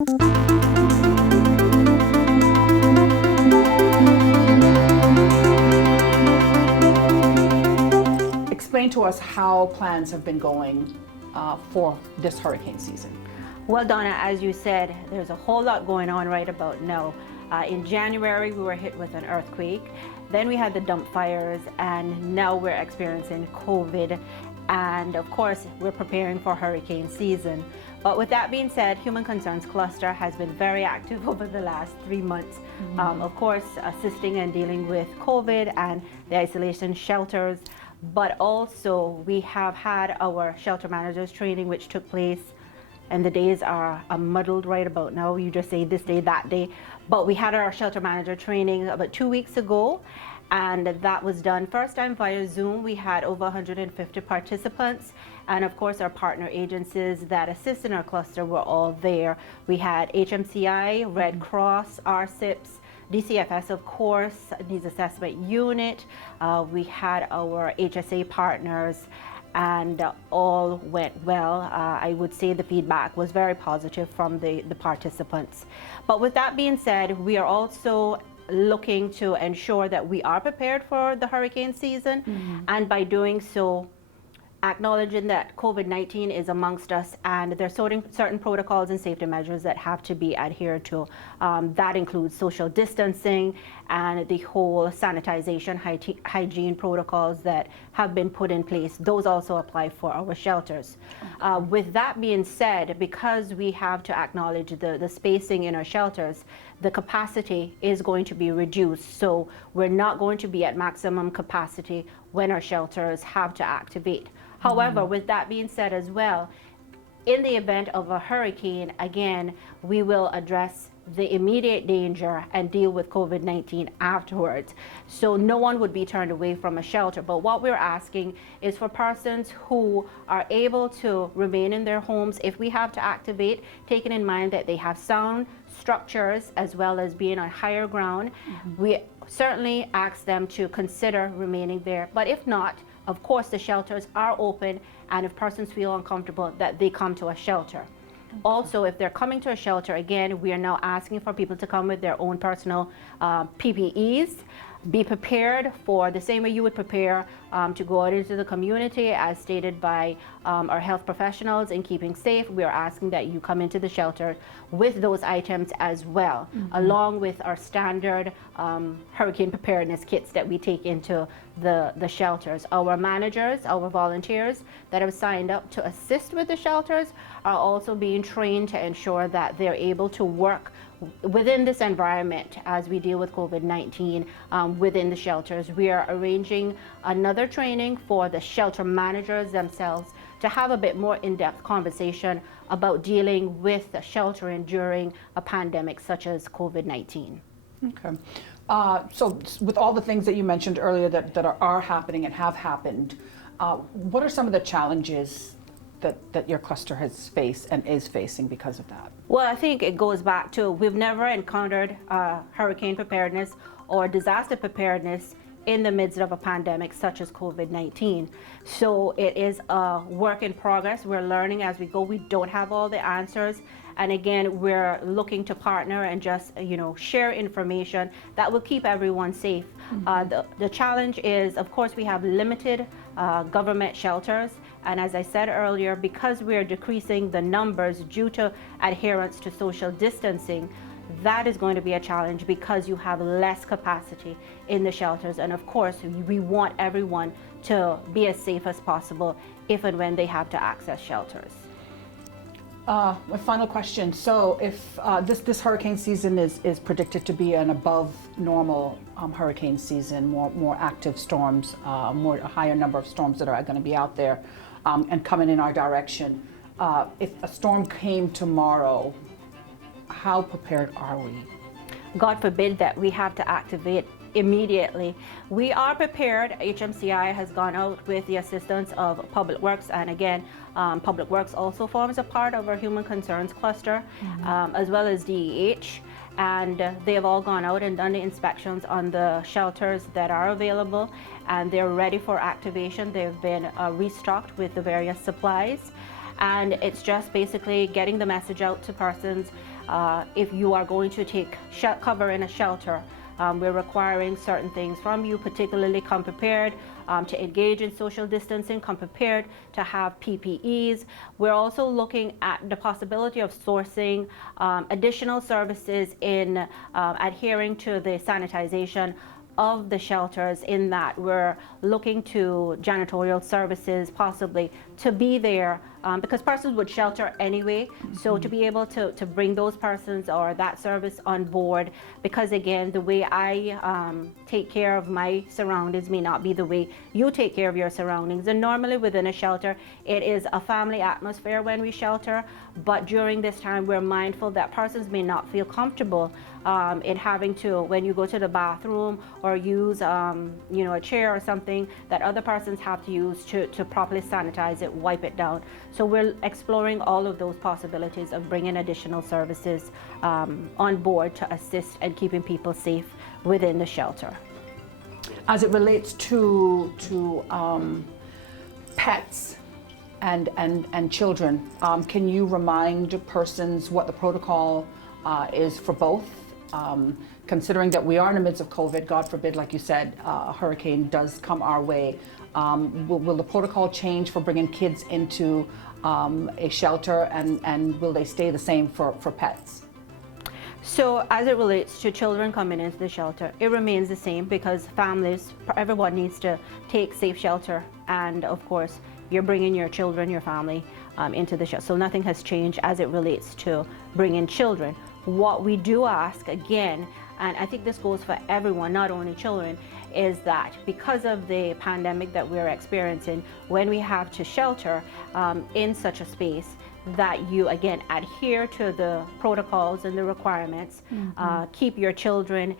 Explain to us how plans have been going for this hurricane season. Well, Donna, as you said, there's a whole lot going on right about now. In January, we were hit with an earthquake. Then we had the dump fires, and now we're experiencing COVID. And of course, we're preparing for hurricane season. But with that being said, Human Concerns Cluster has been very active over the last 3 months. Of course, assisting and dealing with COVID and the isolation shelters. But also, we have had our shelter managers training, which took place, and the days are muddled right about now. You just say this day, that day. But we had our shelter manager training about 2 weeks ago, and that was done first time via Zoom. We had over 150 participants, and of course our partner agencies that assist in our cluster were all there. We had HMCI, Red Cross, RCIPS, DCFS, of course, Needs Assessment Unit. We had our HSA partners, and all went well. I would say the feedback was very positive from the participants. But with that being said, we are also looking to ensure that we are prepared for the hurricane season, and by doing so, acknowledging that COVID-19 is amongst us, and there's certain protocols and safety measures that have to be adhered to. That includes social distancing and the whole sanitization, hygiene protocols that have been put in place. Those also apply for our shelters. With that being said, because we have to acknowledge the spacing in our shelters, the capacity is going to be reduced. So we're not going to be at maximum capacity when our shelters have to activate. However, with that being said as well, in the event of a hurricane, again, we will address the immediate danger and deal with COVID-19 afterwards. So no one would be turned away from a shelter. But what we're asking is for persons who are able to remain in their homes, if we have to activate, taking in mind that they have sound structures as well as being on higher ground, we certainly ask them to consider remaining there. But if not, of course, the shelters are open, and if persons feel uncomfortable, that they come to a shelter. Also, if they're coming to a shelter, again, we are now asking for people to come with their own personal PPEs. Be prepared for the same way you would prepare to go out into the community, as stated by our health professionals in keeping safe. We are asking that you come into the shelter with those items as well, along with our standard hurricane preparedness kits that we take into the shelters. Our managers, our volunteers that have signed up to assist with the shelters are also being trained to ensure that they're able to work within this environment as we deal with COVID-19 within the shelters. We are arranging another training for the shelter managers themselves to have a bit more in-depth conversation about dealing with sheltering during a pandemic such as COVID-19. Okay. So with all the things that you mentioned earlier that are happening and have happened, what are some of the challenges that your cluster has faced and is facing because of that? Well, I think it goes back to we've never encountered hurricane preparedness or disaster preparedness in the midst of a pandemic such as COVID-19. So it is a work in progress. We're learning as we go. We don't have all the answers. And again, we're looking to partner and just, share information that will keep everyone safe. The challenge is, of course, we have limited government shelters. And as I said earlier, because we're decreasing the numbers due to adherence to social distancing, that is going to be a challenge because you have less capacity in the shelters. And of course, we want everyone to be as safe as possible if and when they have to access shelters. My final question. So if this hurricane season is predicted to be an above normal hurricane season, more active storms, a higher number of storms that are going to be out there and coming in our direction. If a storm came tomorrow, how prepared are we? God forbid that we have to activate immediately. We are prepared. HMCI has gone out with the assistance of Public Works, and again, Public Works also forms a part of our Human Concerns Cluster, as well as DEH, and they have all gone out and done the inspections on the shelters that are available, and they're ready for activation. They've been restocked with the various supplies, and it's just basically getting the message out to persons if you are going to take cover in a shelter, we're requiring certain things from you, particularly come prepared to engage in social distancing, come prepared to have PPEs. We're also looking at the possibility of sourcing additional services in adhering to the sanitization of the shelters, in that we're looking to janitorial services possibly to be there because persons would shelter anyway. So to be able to bring those persons or that service on board, because again, the way I take care of my surroundings may not be the way you take care of your surroundings. And normally within a shelter, it is a family atmosphere when we shelter, but during this time, we're mindful that persons may not feel comfortable in having to, when you go to the bathroom or use a chair or something, that other persons have to use to properly sanitize it, wipe it down. So we're exploring all of those possibilities of bringing additional services on board to assist and keeping people safe within the shelter. As it relates to pets and children, can you remind persons what the protocol is for both? Considering that we are in the midst of COVID, God forbid, like you said, a hurricane does come our way, will the protocol change for bringing kids into a shelter, and will they stay the same for pets? So as it relates to children coming into the shelter, it remains the same, because families, everyone needs to take safe shelter, and of course you're bringing your children, your family into the shelter. So nothing has changed as it relates to bringing children. What we do ask again, and I think this goes for everyone, not only children, is that because of the pandemic that we're experiencing, when we have to shelter in such a space, that you again adhere to the protocols and the requirements. Keep your children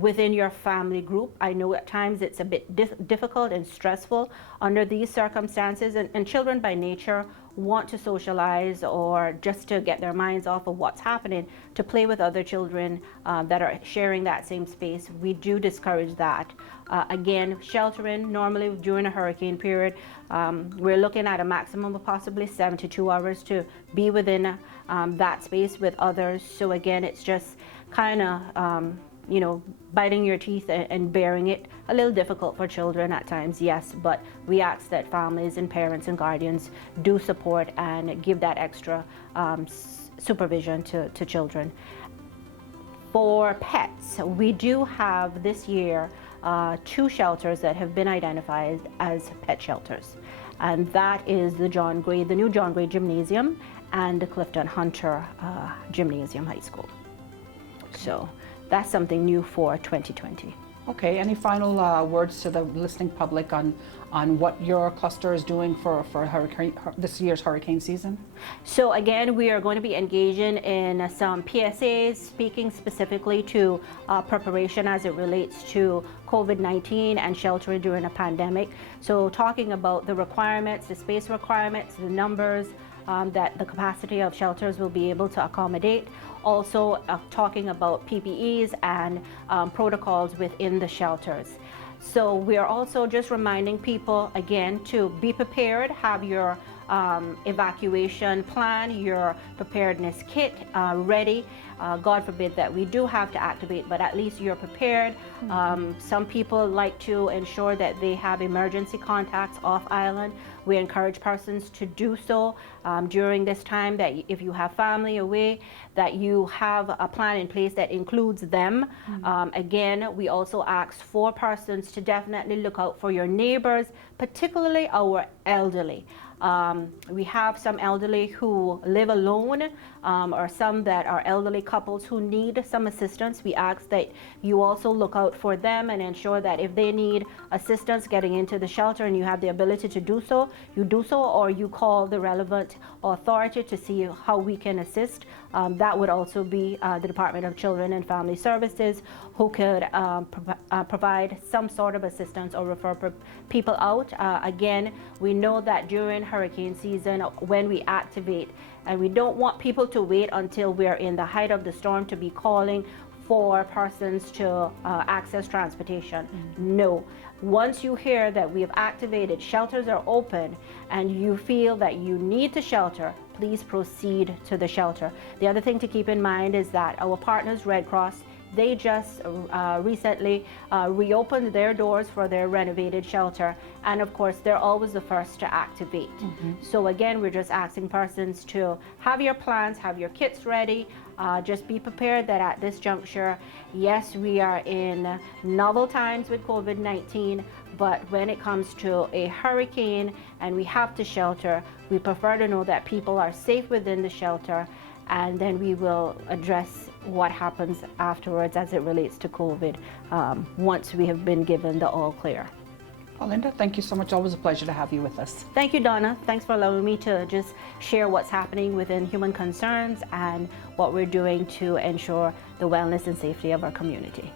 within your family group. I know at times it's a bit difficult and stressful under these circumstances, and children by nature want to socialize or just to get their minds off of what's happening, to play with other children that are sharing that same space. We do discourage that. Again, sheltering normally during a hurricane period, we're looking at a maximum of possibly 72 hours to be within that space with others. So again, it's just kind of biting your teeth and bearing it. A little difficult for children at times, yes, but we ask that families and parents and guardians do support and give that extra supervision to children. For pets, we do have this year 2 shelters that have been identified as pet shelters, and that is the new John Gray Gymnasium and the Clifton Hunter Gymnasium High School. So that's something new for 2020. Okay, any final words to the listening public on what your cluster is doing for this year's hurricane season? So again, we are going to be engaging in some PSAs, speaking specifically to preparation as it relates to COVID-19 and sheltering during a pandemic. So talking about the requirements, the space requirements, the numbers, that the capacity of shelters will be able to accommodate. Also talking about PPEs and protocols within the shelters. So we are also just reminding people again to be prepared, have your evacuation plan, your preparedness kit ready. God forbid that we do have to activate, but at least you're prepared. Some people like to ensure that they have emergency contacts off island. We encourage persons to do so during this time, that if you have family away, that you have a plan in place that includes them. Again, we also ask for persons to definitely look out for your neighbors, particularly our elderly. We have some elderly who live alone, or some that are elderly couples who need some assistance. We ask that you also look out for them and ensure that if they need assistance getting into the shelter and you have the ability to do so, you do so, or you call the relevant authority to see how we can assist. That would also be the Department of Children and Family Services, who could provide some sort of assistance or refer people out. Again, we know that during hurricane season, when we activate, and we don't want people to wait until we're in the height of the storm to be calling for persons to access transportation. No. Once you hear that we have activated, shelters are open, and you feel that you need to shelter, please proceed to the shelter. The other thing to keep in mind is that our partners, Red Cross, they just recently reopened their doors for their renovated shelter, and of course they're always the first to activate. So again, we're just asking persons to have your plans, have your kits ready. Just be prepared that at this juncture, yes, we are in novel times with COVID-19, but when it comes to a hurricane and we have to shelter, we prefer to know that people are safe within the shelter, and then we will address what happens afterwards as it relates to COVID once we have been given the all clear. Well, Linda, thank you so much. Always a pleasure to have you with us. Thank you, Donna. Thanks for allowing me to just share what's happening within Human Concerns and what we're doing to ensure the wellness and safety of our community.